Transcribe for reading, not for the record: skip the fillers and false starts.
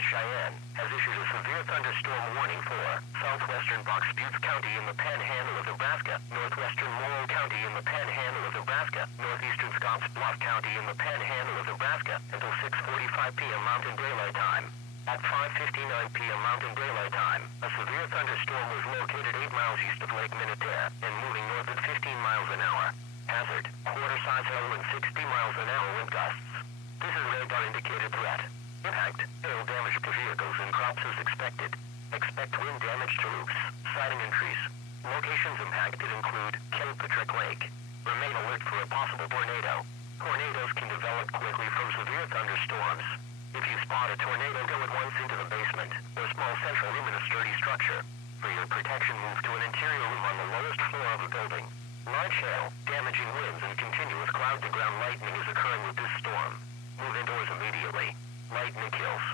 Cheyenne, has issued a severe thunderstorm warning for southwestern Box Butte County in the Panhandle of Nebraska, northwestern Morrow County in the Panhandle of Nebraska, northeastern Scottsbluff County in the Panhandle of Nebraska, until 6:45 p.m. Mountain Daylight Time. At 5:59 p.m. Mountain Daylight Time, a severe thunderstorm was located 8 miles east of Lake Minnetonka and moving north at 15 miles an hour. Hazard, quarter-size hail and 60 miles an hour wind gusts. This is radar indicated threat. Impact, hail damage to vehicles and crops is expected. Expect wind damage to roofs, siding and trees. Locations impacted include Kilpatrick Lake. Remain alert for a possible tornado. Tornadoes can develop quickly from severe thunderstorms. If you spot a tornado, go at once into the basement or small central room in a sturdy structure. For your protection, move to an interior room on the lowest floor of the building. Large hail, damaging winds, and continuous cloud-to-ground lightning is occurring with this storm. Move indoors immediately. Lightning kills.